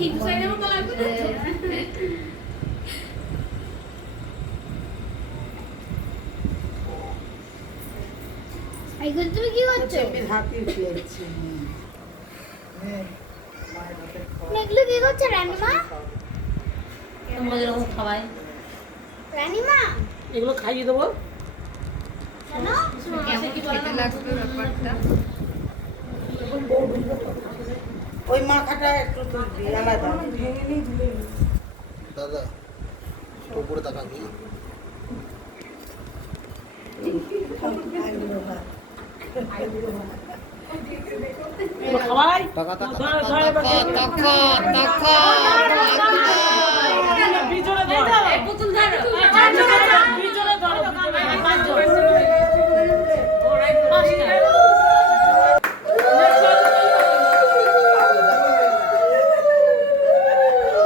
হিন্দু সাইডের মতো লাগবে না এইগুলো তুমি কি করছো? হাতে পেয়েছি এগুলো কি করছো রানীমা? তোমরা যেরকম খাওয়াই রানীমা এগুলো খাইয়ে দেবো। জানো খেতে লাগবে ব্যাপারটা ওই মাখাটা একটু তুলবি আলাদা ভেঙে নিয়ে ধুলে দাদা উপরে তাকাবি খাওয়াই টাকা টাকা পিছনে ধর।